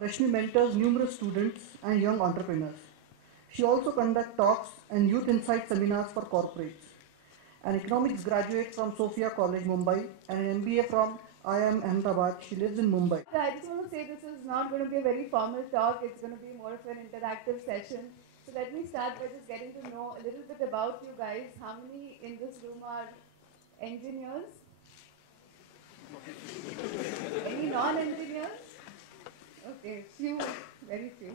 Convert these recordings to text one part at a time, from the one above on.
Rashmi mentors numerous students and young entrepreneurs. She also conducts talks and youth insight seminars for corporates. An economics graduate from Sophia College, Mumbai, and an MBA from IIM Ahmedabad. She lives in Mumbai. I just want to say this is not going to be a very formal talk. It's going to be more of an interactive session. So let me start by just getting to know a little bit about you guys. How many in this room are engineers? Any non-engineers? Okay, few, very few.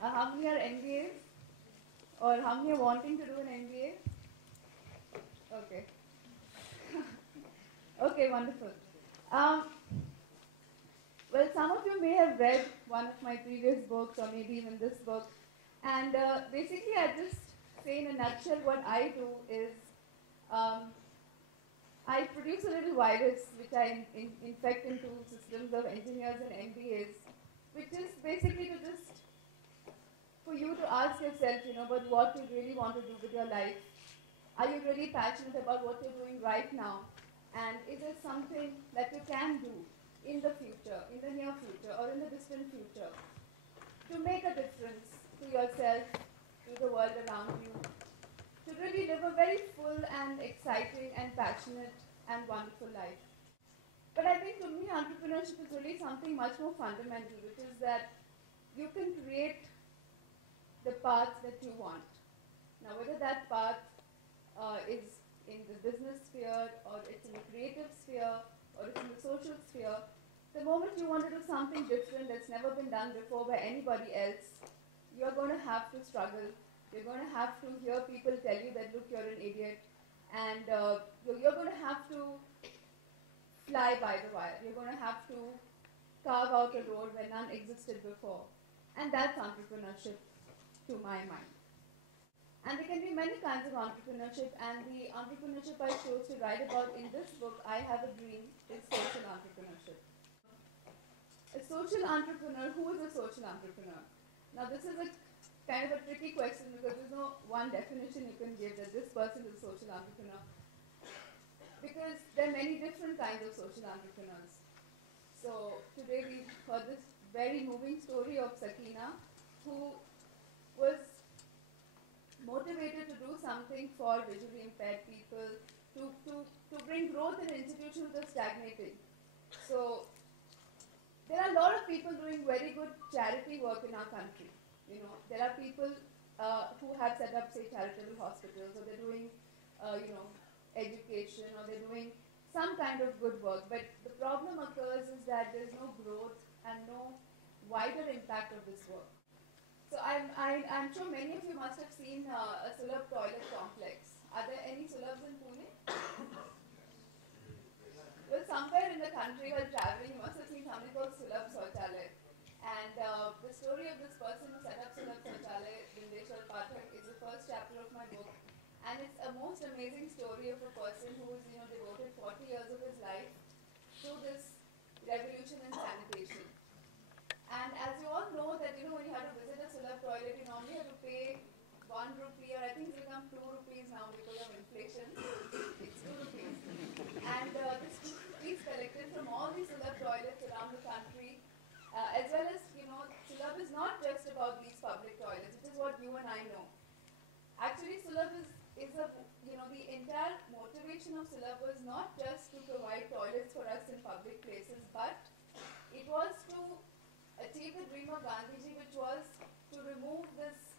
How many are MBAs? Or how many are wanting to do an MBA? Okay. Okay, wonderful. Well, some of you may have read one of my previous books or maybe even this book. And basically, I just say in a nutshell what I do is I produce a little virus which I infect into systems of engineers and MBAs, which is basically to just for you to ask yourself, about what you really want to do with your life. Are you really passionate about what you're doing right now? And is it something that you can do in the future, in the near future, or in the distant future, to make a difference to yourself, to the world around you, to really live a very full and exciting and passionate and wonderful life? But I think to me, entrepreneurship is really something much more fundamental, which is that you can create the path that you want. Now, whether that path is in the business sphere, or it's in the creative sphere, or it's in the social sphere, the moment you want to do something different that's never been done before by anybody else, you're going to have to struggle. You're going to have to hear people tell you that, look, you're an idiot. And you're going to have to fly by the wire. You're going to have to carve out a road where none existed before. And that's entrepreneurship, to my mind. And there can be many kinds of entrepreneurship, and the entrepreneurship I chose to write about in this book, I Have a Dream, is social entrepreneurship. A social entrepreneur, who is a social entrepreneur? Now this is a kind of a tricky question because there's no one definition you can give that this person is a social entrepreneur. Because there are many different kinds of social entrepreneurs. So today we've heard this very moving story of Sakina, who was motivated to do something for visually impaired people, to bring growth in institutions that are stagnating. So there are a lot of people doing very good charity work in our country. There are people who have set up, say, charitable hospitals, or they're doing, education, or they're doing some kind of good work. But the problem occurs is that there's no growth and no wider impact of this work. So I'm sure many of you must have seen a Sulabh toilet complex. Are there any Sulabhs in Pune? Well, somewhere in the country while traveling, you must have seen something called Sulabh Shauchalaya. And the story of this person who set up Sulabh Shauchalaya, Vindeshwar Pathak, is the first chapter of my book. And it's a most amazing story of a person who has devoted 40 years of his life to this revolution in sanitation. And as you all know that, when you have to visit a Sulabh toilet, you normally have to pay 1 rupee, or I think it's become 2 rupees now because of inflation. It's 2 rupees. And this 2 rupees collected from all these Sulabh toilets around the country, as well as, Sulabh is not just about these public toilets, which is what you and I know. Actually, Sulabh is the entire motivation of Sulabh was not just to provide toilets for us in public places, but it was to achieve the dream of Gandhiji, which was to remove this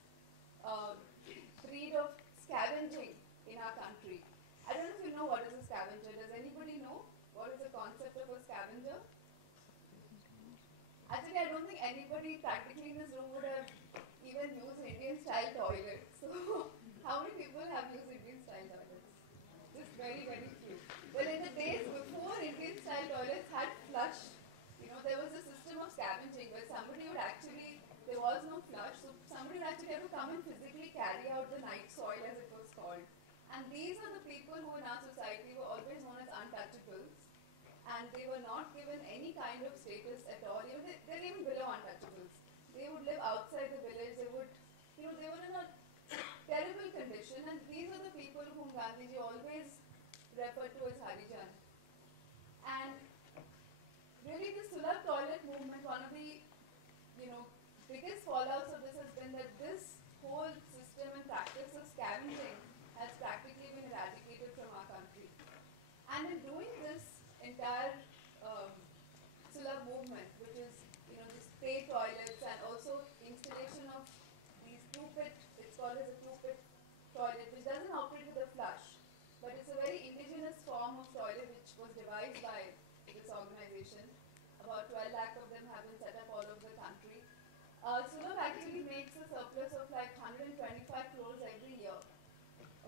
breed of scavenging in our country. I don't know if you know what is a scavenger. Does anybody know what is the concept of a scavenger? Actually, I don't think anybody practically in this room would have even used Indian-style toilets. So, how many people have used Indian-style toilets? Just very, very few. Well, in the days before Indian-style toilets had flush, there was a system of scavenging where somebody would actually, there was no flush, so somebody would actually have to come and physically carry out the night soil, as it was called. And these are the people who in our society were always known as untouchables, and they were not given any kind of status at all. They're even below untouchables. They would live outside the village. They would, they were in a terrible condition, and these are the people whom Gandhiji always referred to as Harijan. And really, the Sulabh toilet movement, one of the entire Sulab movement, which is, these pay toilets and also installation of these two-pit, it's called as a two-pit toilet, which doesn't operate with a flush, but it's a very indigenous form of toilet which was devised by this organization. About 12 lakh of them have been set up all over the country. Sulab actually makes a surplus of like 125 crores every year.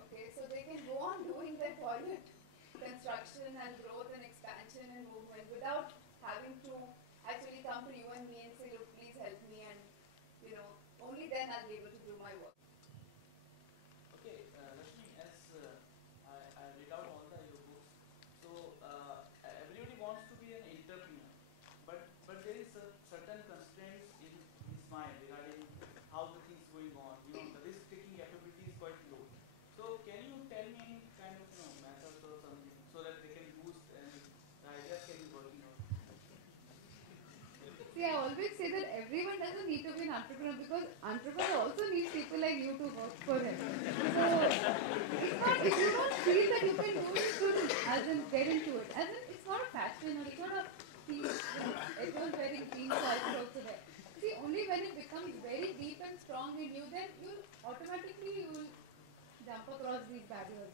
Okay, so they can go on doing their toilet construction and growth and expansion and movement without having to actually come to you and me and say, look, please help me, and only then I'll be able to do my work. Okay, Rashmi, as I read out all your books, so everybody wants to be an entrepreneur, but there is a certain constraints in his mind regarding how the things going on. The risk-taking capability is quite low. So can you tell me any kind of methods or something so that they can boost and the ideas can be working out? See, I always say that everyone doesn't need to be an entrepreneur, because entrepreneur also needs people like you to work for him. So it's not, if you don't feel that you can do it, you shouldn't as in get into it. As in, it's not a passion or it's not a thing. It was very green side also there. See, only when it becomes very deep and strong in you, then you will jump across these barriers.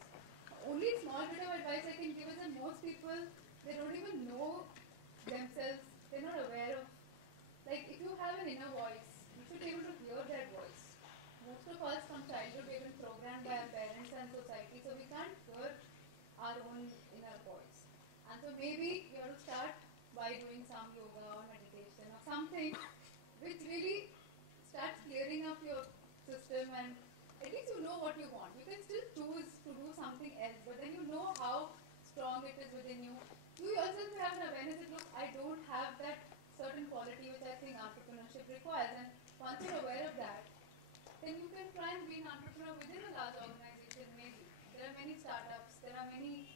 Only small bit of advice I can give is that most people, they don't even know themselves, they're not aware of, like, if you have an inner voice, you should be able to hear that voice. Most of us from childhood, we've been programmed by our parents and society, so we can't hear our own inner voice. And so maybe you have to start by doing some yoga or meditation or something which really starts clearing up your system, and at least you know what you want. You can still choose to do something else, but then you know how strong it is within you. You yourself have an awareness that, look, I don't have that certain quality which I think entrepreneurship requires, and once you're aware of that, then you can try and be an entrepreneur within a large organization. Maybe there are many startups, there are many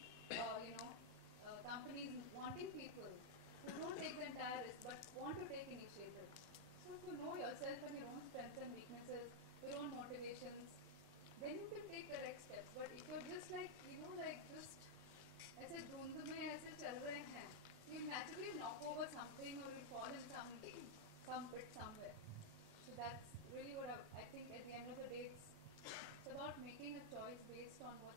companies wanting people who don't take the entire risk but want to take initiative. So if you know yourself and your own strengths and weaknesses, your own motivations, then you can take correct steps. But if you're just like, just ऐसे धुंध में ऐसे चल रहे हैं, you naturally knock over something or you fall in some pit somewhere. So that's really what I think at the end of the day, it's about making a choice based on what